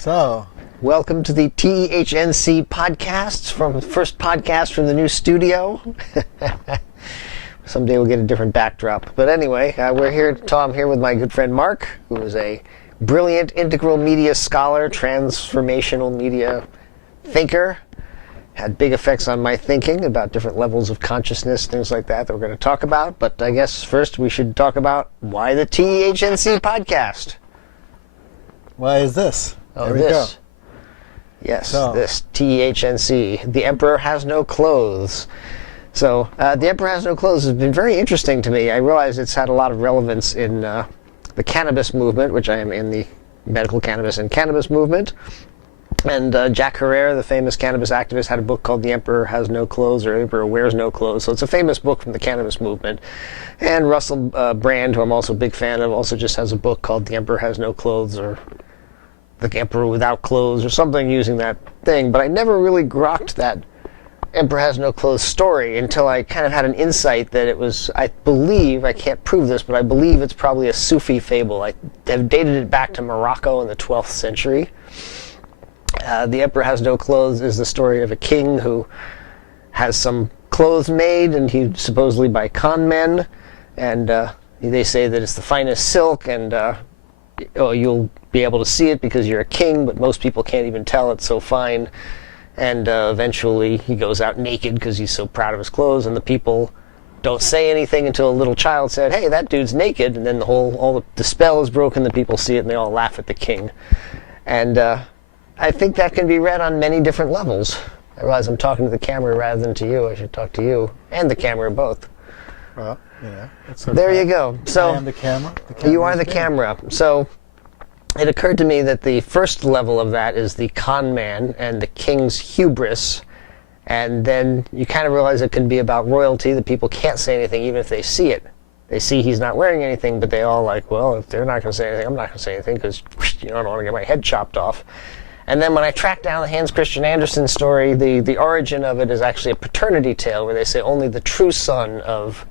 So, welcome to the TEHNC podcasts, from the first podcast from the new studio. Someday we'll get a different backdrop. But anyway, we're here. Tom here with my good friend Mark, who is a brilliant integral media scholar, transformational media thinker. Had big effects on my thinking about different levels of consciousness, things like that we're going to talk about. But I guess first we should talk about why the TEHNC podcast. Why is this? Oh, there we go. Yes, this TEHNC. The Emperor Has No Clothes. So, The Emperor Has No Clothes has been very interesting to me. I realize it's had a lot of relevance in the cannabis movement, which I am in the medical cannabis and cannabis movement. And Jack Herrera, the famous cannabis activist, had a book called The Emperor Has No Clothes, or Emperor Wears No Clothes. So it's a famous book from the cannabis movement. And Russell Brand, who I'm also a big fan of, also just has a book called The Emperor Has No Clothes, or The Emperor Without Clothes, or something using that thing. But I never really grokked that Emperor Has No Clothes story until I kind of had an insight that it was, I believe, I can't prove this, but I believe it's probably a Sufi fable. I have dated it back to Morocco in the 12th century. The Emperor Has No Clothes is the story of a king who has some clothes made, and he supposedly by con men, and they say that it's the finest silk, and you'll be able to see it because you're a king, but most people can't even tell it's so fine. And eventually he goes out naked because he's so proud of his clothes, and the people don't say anything until a little child said, "Hey, that dude's naked," and then the spell is broken, the people see it, and they all laugh at the king. And I think that can be read on many different levels. I realize I'm talking to the camera rather than to you. I should talk to you and the camera both. Well, yeah. There you go. So I am the camera. You are the camera. So it occurred to me that the first level of that is the con man and the king's hubris. And then you kind of realize it can be about royalty. The people can't say anything even if they see it. They see he's not wearing anything, but they all like, well, if they're not going to say anything, I'm not going to say anything because I don't want to get my head chopped off. And then when I tracked down the Hans Christian Andersen story, the origin of it is actually a paternity tale where they say only the true son of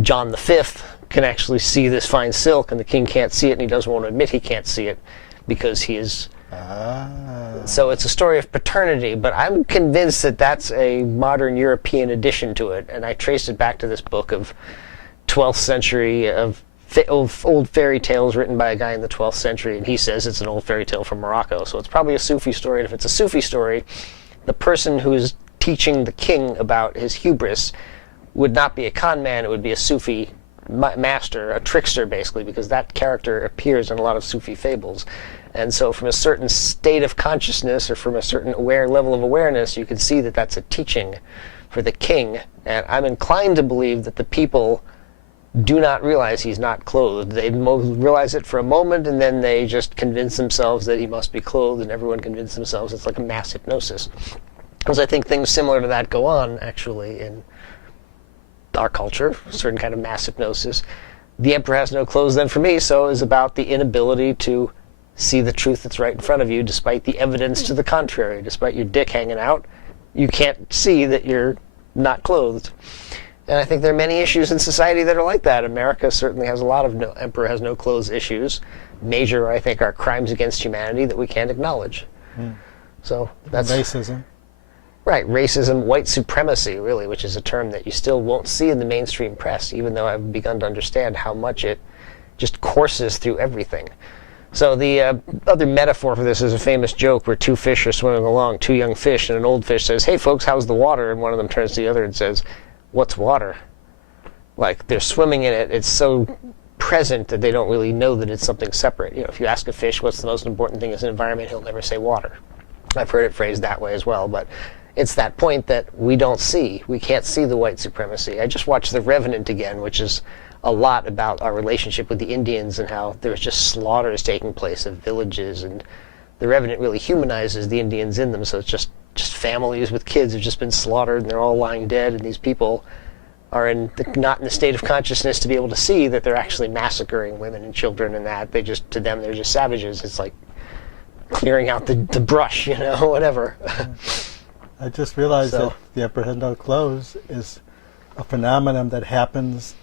John V can actually see this fine silk, and the king can't see it, and he doesn't want to admit he can't see it because he is... So it's a story of paternity, but I'm convinced that that's a modern European addition to it, and I traced it back to this book of 12th century of old fairy tales written by a guy in the 12th century, and he says it's an old fairy tale from Morocco, so it's probably a Sufi story, and if it's a Sufi story, the person who is teaching the king about his hubris would not be a con man, it would be a Sufi master, a trickster basically, because that character appears in a lot of Sufi fables. And so from a certain state of consciousness or from a certain level of awareness, you can see that that's a teaching for the king. And I'm inclined to believe that the people do not realize he's not clothed. They realize it for a moment, and then they just convince themselves that he must be clothed, and everyone convinces themselves it's like a mass hypnosis. Because I think things similar to that go on, actually, in our culture, a certain kind of mass hypnosis. The Emperor Has No Clothes, then, for me, so is about the inability to see the truth that's right in front of you, despite the evidence to the contrary. Despite your dick hanging out, you can't see that you're not clothed. And I think there are many issues in society that are like that. America certainly has a lot of Emperor Has No Clothes issues. Major, I think, are crimes against humanity that we can't acknowledge. So that's racism. Right, racism, white supremacy, really, which is a term that you still won't see in the mainstream press, even though I've begun to understand how much it just courses through everything. So the other metaphor for this is a famous joke where two fish are swimming along, two young fish, and an old fish says, "Hey folks, how's the water?" And one of them turns to the other and says, "What's water?" Like, they're swimming in it, it's so present that they don't really know that it's something separate. If you ask a fish what's the most important thing in the environment, he'll never say water. I've heard it phrased that way as well, but it's that point that we don't see. We can't see the white supremacy. I just watched The Revenant again, which is a lot about our relationship with the Indians and how there's just slaughters taking place of villages, and The Revenant really humanizes the Indians in them, so it's just families with kids have just been slaughtered, and they're all lying dead, and these people are not in the state of consciousness to be able to see that they're actually massacring women and children, and that to them they're just savages. It's like clearing out the brush, whatever. I just realized that The Emperor Has No Clothes is a phenomenon that happens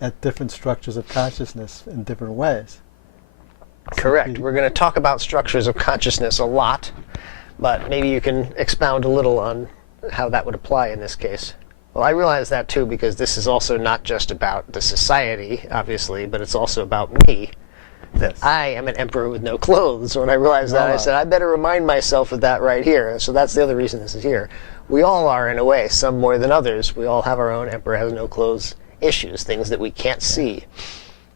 at different structures of consciousness in different ways. Correct. We're going to talk about structures of consciousness a lot, but maybe you can expound a little on how that would apply in this case. Well, I realize that too, because this is also not just about the society, obviously, but it's also about me. That I am an emperor with no clothes. When I realized that, I said, I better remind myself of that right here. So that's the other reason this is here. We all are, in a way, some more than others. We all have our own emperor has no clothes issues, things that we can't see.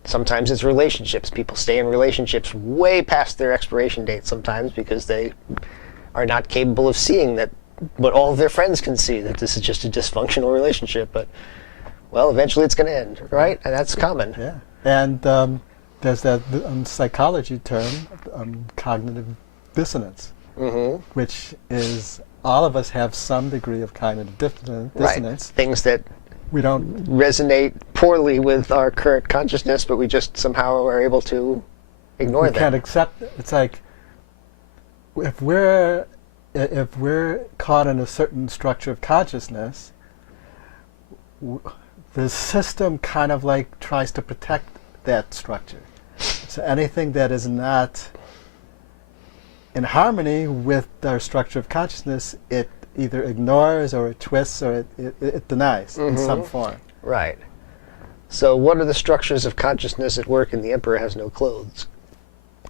Sometimes it's relationships. People stay in relationships way past their expiration date sometimes because they are not capable of seeing that what all of their friends can see, that this is just a dysfunctional relationship. But, well, eventually it's going to end, right? And that's common. Yeah. And there's that psychology term, cognitive dissonance, which is all of us have some degree of cognitive dissonance. Right. Things that we don't resonate poorly with our current consciousness, but we just somehow are able to ignore them. We can't accept it. It's like if we're caught in a certain structure of consciousness, the system kind of like tries to protect that structure. So anything that is not in harmony with our structure of consciousness, it either ignores or it twists or it denies in some form. Right. So what are the structures of consciousness at work in The Emperor Has No Clothes?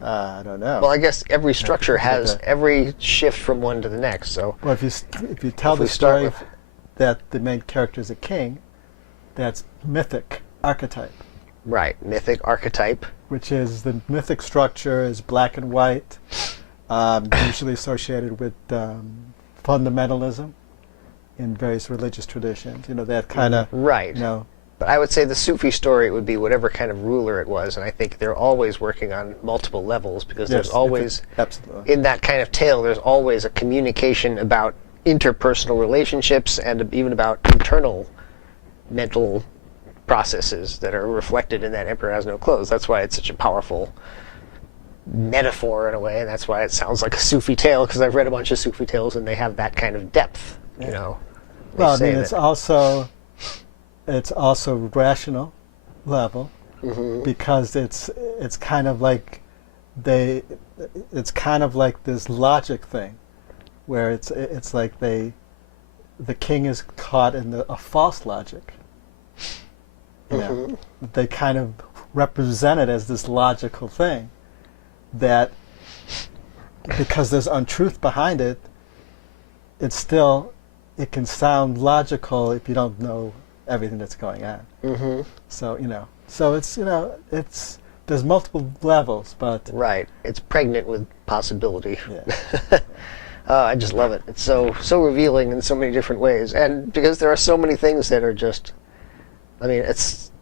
I don't know. Well, I guess every structure has every shift from one to the next. So well, if you tell the story that the main character is a king, that's mythic archetype. Right, mythic archetype. Which is the mythic structure is black and white, usually associated with fundamentalism in various religious traditions. You know, that kind of right. You know, but I would say the Sufi story would be whatever kind of ruler it was, and I think they're always working on multiple levels because there's always absolutely in that kind of tale there's always a communication about interpersonal relationships and even about internal mental processes that are reflected in that Emperor Has No Clothes. That's why it's such a powerful metaphor in a way, and that's why it sounds like a Sufi tale, because I've read a bunch of Sufi tales and they have that kind of depth, you know. Well, I mean, it's also rational level because it's kind of like it's kind of like this logic thing where it's like the king is caught in a false logic. You know, they kind of represent it as this logical thing that because there's untruth behind it, it can sound logical if you don't know everything that's going on. So there's multiple levels, but right, it's pregnant with possibility. Yeah. I just love it. It's so revealing in so many different ways, and because there are so many things that are just, I mean, it's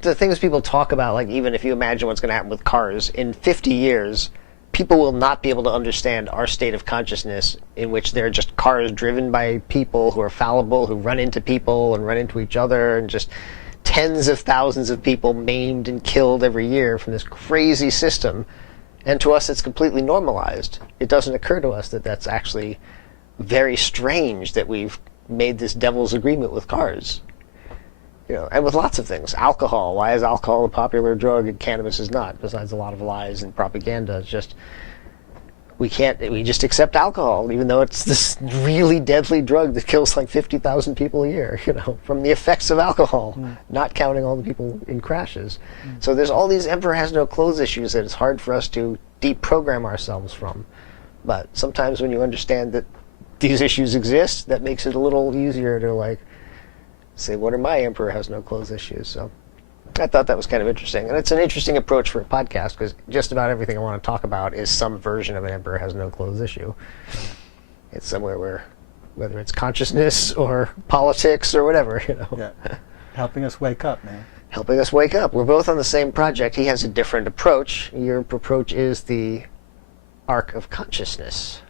the things people talk about, like even if you imagine what's going to happen with cars, in 50 years, people will not be able to understand our state of consciousness in which they're just cars driven by people who are fallible, who run into people and run into each other, and just tens of thousands of people maimed and killed every year from this crazy system. And to us, it's completely normalized. It doesn't occur to us that that's actually very strange that we've made this devil's agreement with cars. You know, and with lots of things. Alcohol. Why is alcohol a popular drug and cannabis is not? Besides a lot of lies and propaganda. It's just, we just accept alcohol, even though it's this really deadly drug that kills like 50,000 people a year, you know, from the effects of alcohol, not counting all the people in crashes. So there's all these Emperor Has No Clothes issues that it's hard for us to deprogram ourselves from. But sometimes when you understand that these issues exist, that makes it a little easier to like say, what are my Emperor Has No Clothes issues? So I thought that was kind of interesting. And it's an interesting approach for a podcast because just about everything I want to talk about is some version of an Emperor Has No Clothes issue. It's somewhere where, whether it's consciousness or politics or whatever, you know. Yeah. Helping us wake up, man. Helping us wake up. We're both on the same project. He has a different approach. Your approach is the arc of consciousness.